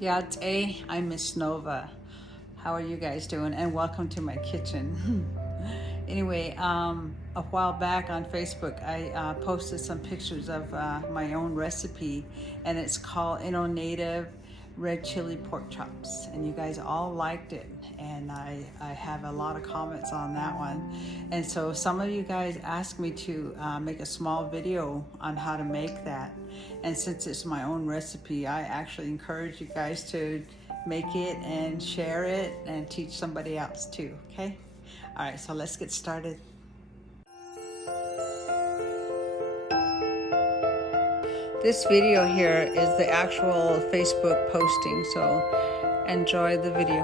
Yeah, today I'm Miss Nova. How are you guys doing? And welcome to my kitchen. Anyway, a while back on Facebook, I posted some pictures of my own recipe, and it's called Inno-Native red chili pork chops, and you guys all liked it, and I have a lot of comments on that one. And so some of you guys asked me to make a small video on how to make that, and since it's my own recipe, I actually encourage you guys to make it and share it and teach somebody else too. Okay, all right, so let's get started. This video here is the actual Facebook posting, so enjoy the video.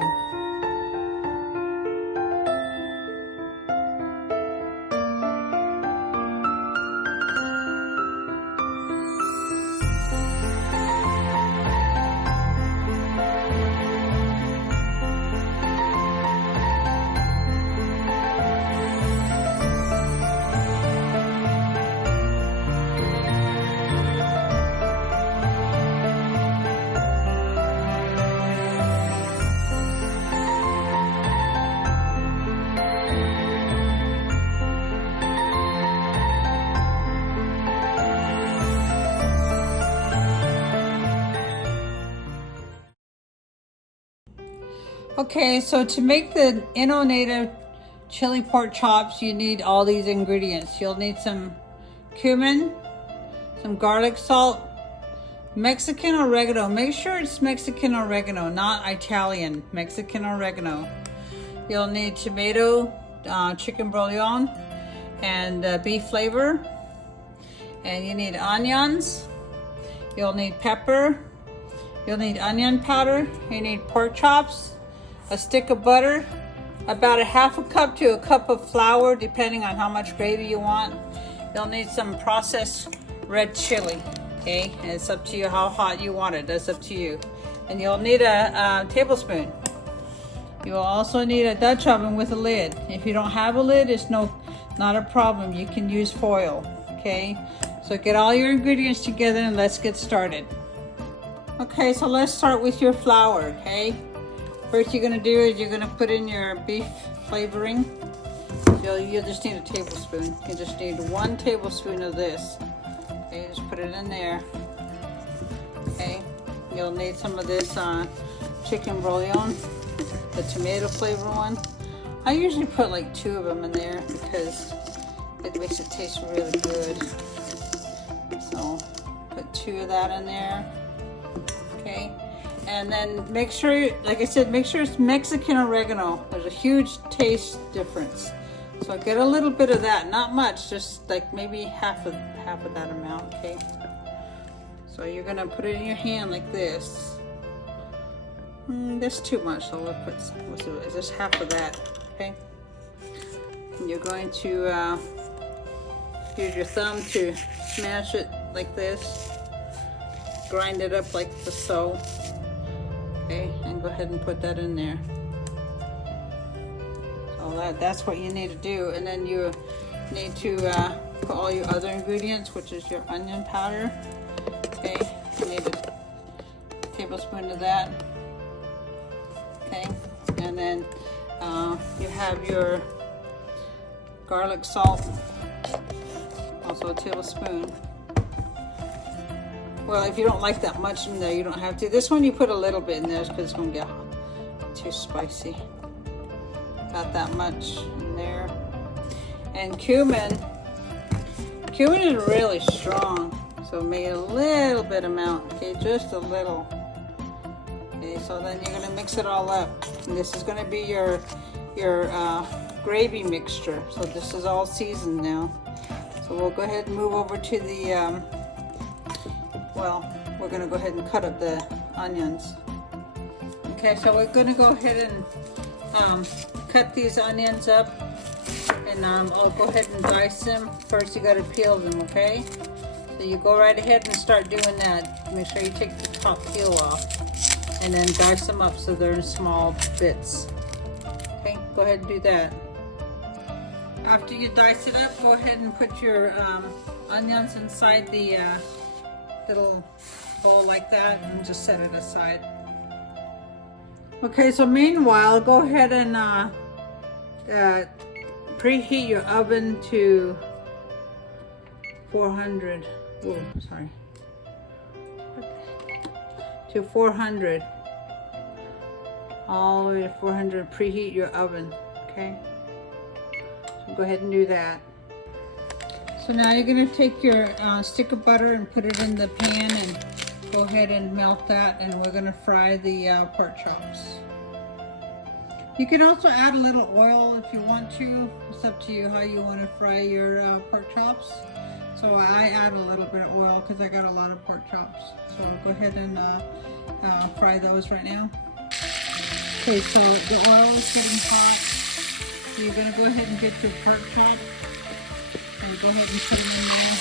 Okay, so to make the Inno-Native chili pork chops, you need all these ingredients. You'll need some cumin, some garlic salt, Mexican oregano. Make sure it's Mexican oregano, not Italian. Mexican oregano. You'll need tomato, chicken bouillon, and beef flavor. And you need onions. You'll need pepper. You'll need onion powder. You need pork chops, a stick of butter, about a half a cup to a cup of flour, depending on how much gravy you want. You'll need some processed red chili, okay? And it's up to you how hot you want it. That's up to you. And you'll need a tablespoon. You will also need a Dutch oven with a lid. If you don't have a lid, it's not a problem. You can use foil, okay? So get all your ingredients together and let's get started. Okay, so let's start with your flour, okay? First you're gonna do is you're gonna put in your beef flavoring. You'll just need a tablespoon. You just need 1 tablespoon of this. Okay, just put it in there. Okay, you'll need some of this chicken bouillon, the tomato flavor one. I usually put like 2 of them in there because it makes it taste really good. So put 2 of that in there. Okay. And then make sure, like I said, make sure it's Mexican oregano. There's a huge taste difference. So get a little bit of that, not much, just like maybe half of that amount, okay? So you're gonna put it in your hand like this. That's too much, so we'll do it. Just half of that, okay? And you're going to use your thumb to smash it like this. Grind it up like so. Okay, and go ahead and put that in there. So that's what you need to do. And then you need to put all your other ingredients, which is your onion powder. Okay, you need a tablespoon of that. Okay, and then you have your garlic salt, also a tablespoon. Well, if you don't like that much in there, you don't have to. This one you put a little bit in there because it's going to get too spicy. About that much in there. And cumin is really strong, so make a little bit amount, okay, just a little. Okay, so then you're going to mix it all up. And this is going to be your gravy mixture. So this is all seasoned now. So we'll go ahead and move over to the we're going to go ahead and cut up the onions. Okay, so we're going to go ahead and cut these onions up, and I'll go ahead and dice them. First you got to peel them, okay? So you go right ahead and start doing that. Make sure you take the top peel off, and then dice them up so they're in small bits. Okay, go ahead and do that. After you dice it up, go ahead and put your onions inside the little bowl like that and just set it aside. Okay, so meanwhile, go ahead and preheat your oven to 400. Oh, sorry. To 400. All the way to 400. Preheat your oven. Okay. So go ahead and do that. So now you're going to take your stick of butter and put it in the pan and go ahead and melt that, and we're going to fry the pork chops. You can also add a little oil if you want to. It's up to you how you want to fry your pork chops. So I add a little bit of oil because I got a lot of pork chops. So go ahead and fry those right now. Okay, so the oil is getting hot. So you're going to go ahead and get your pork chop and go ahead and put them in there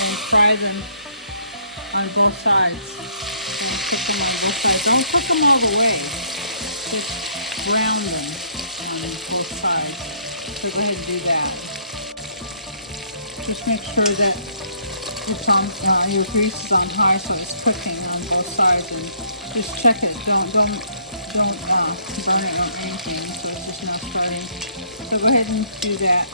and fry them on both sides. And cook them on both sides. Don't cook them all the way. Just brown them on both sides. So go ahead and do that. Just make sure that it's on, your grease is on high so it's cooking on both sides, and just check it. Don't burn it on anything so it's just not starting. So go ahead and do that.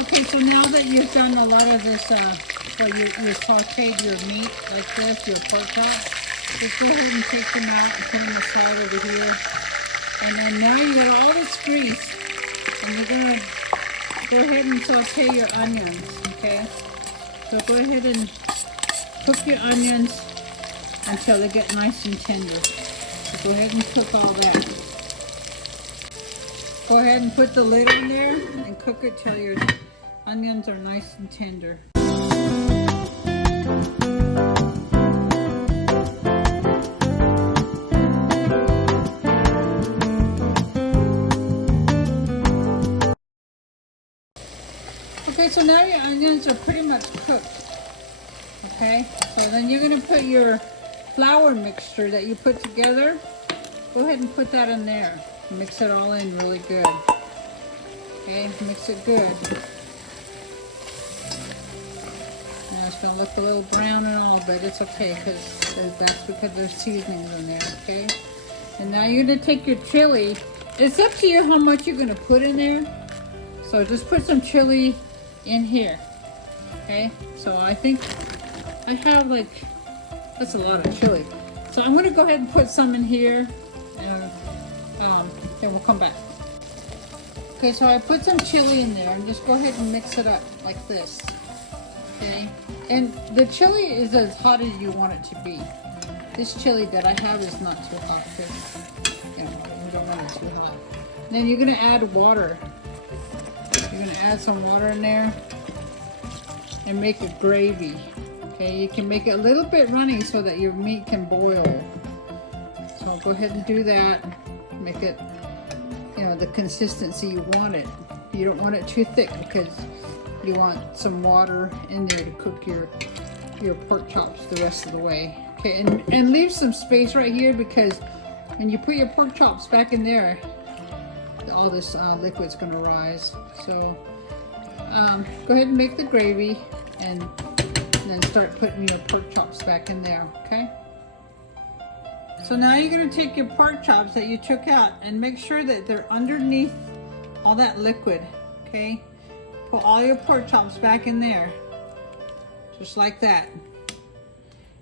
Okay, so now that you've done a lot of this, you sauteed your meat like this, your pork chops, just go ahead and take them out and put them aside over here. And then now you got all this grease, and you're gonna go ahead and saute your onions, okay? So go ahead and cook your onions until they get nice and tender. So go ahead and cook all that. Go ahead and put the lid on there and cook it till your onions are nice and tender. Okay, so now your onions are pretty much cooked. Okay, so then you're going to put your flour mixture that you put together. Go ahead and put that in there. Mix it all in really good. Okay, mix it good. Now it's going to look a little brown and all, but it's okay because that's because there's seasonings in there, okay? And now you're going to take your chili. It's up to you how much you're going to put in there. So just put some chili in here, okay? So I think I have that's a lot of chili. So I'm going to go ahead and put some in here, and then we'll come back. Okay, so I put some chili in there, and just go ahead and mix it up like this. Okay, and the chili is as hot as you want it to be. This chili that I have is not too hot because you don't want it too hot. Then you're gonna add water. You're gonna add some water in there and make it gravy. Okay, you can make it a little bit runny so that your meat can boil. So I'll go ahead and do that. Make it, the consistency you want it. You don't want it too thick because you want some water in there to cook your pork chops the rest of the way. Okay, and leave some space right here because when you put your pork chops back in there, all this liquid's going to rise. So go ahead and make the gravy and then start putting your pork chops back in there, okay? So now you're going to take your pork chops that you took out and make sure that they're underneath all that liquid, okay? Put all your pork chops back in there, just like that.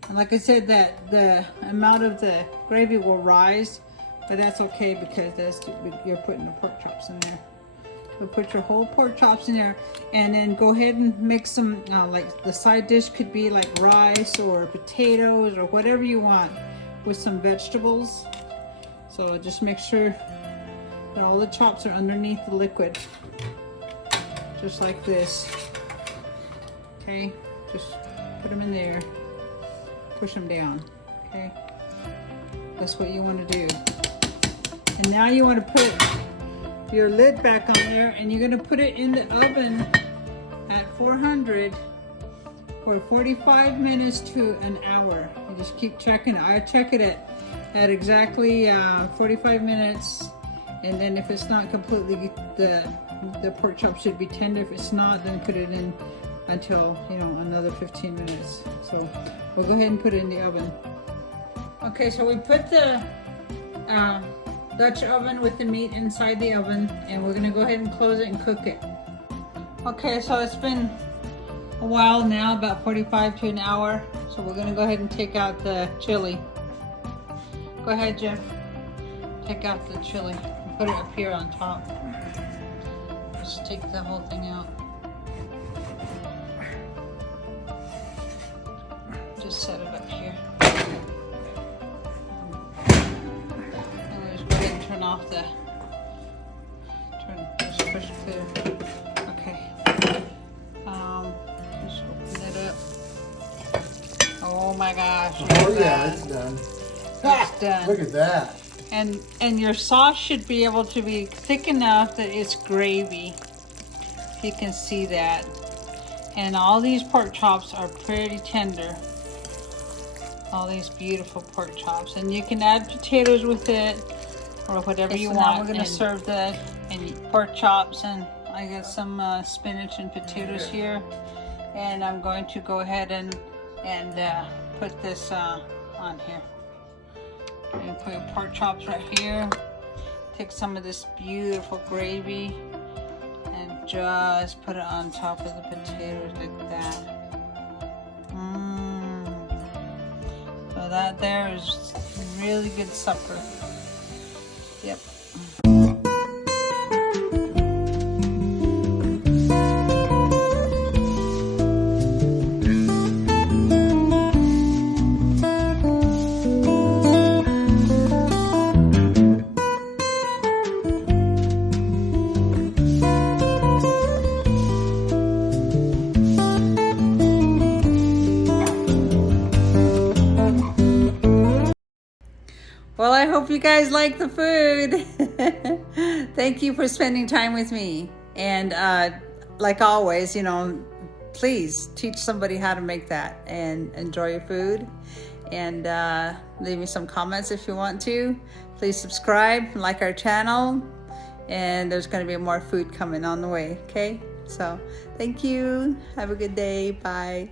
And like I said, that the amount of the gravy will rise, but that's okay because you're putting the pork chops in there. So put your whole pork chops in there, and then go ahead and mix them. Like the side dish could be like rice or potatoes or whatever you want with some vegetables. So just make sure that all the chops are underneath the liquid, just like this. Okay, just put them in there, push them down. Okay, that's what you want to do. And now you want to put your lid back on there, and you're going to put it in the oven at 400 for 45 minutes to an hour. You just keep checking it. I check it at exactly 45 minutes, and then if it's not completely, the pork chop should be tender. If it's not, then put it in until, you know, another 15 minutes. So we'll go ahead and put it in the oven. Okay, so we put the Dutch oven with the meat inside the oven, and we're gonna go ahead and close it and cook it. Okay, so it's been a while now, about 45 to an hour. So we're gonna go ahead and take out the chili. Go ahead, Jim. Take out the chili and put it up here on top. Just take the whole thing out. Just set it up here. Turn off the, just push clear. Okay. Just open it up. Oh my gosh. Oh yeah, it's done. It's done. Look at that. And your sauce should be able to be thick enough that it's gravy. If you can see that. And all these pork chops are pretty tender. All these beautiful pork chops. And you can add potatoes with it, or whatever you want. Now we're going to serve the pork chops, and I got some spinach and potatoes here, and I'm going to go ahead and put this on here. And put your pork chops right here. Take some of this beautiful gravy and just put it on top of the potatoes like that. So that there is really good supper. Yep. Well, I hope you guys like the food. Thank you for spending time with me. And like always, you know, please teach somebody how to make that and enjoy your food. And leave me some comments if you want to. Please subscribe, like our channel. And there's going to be more food coming on the way, okay? So thank you. Have a good day. Bye.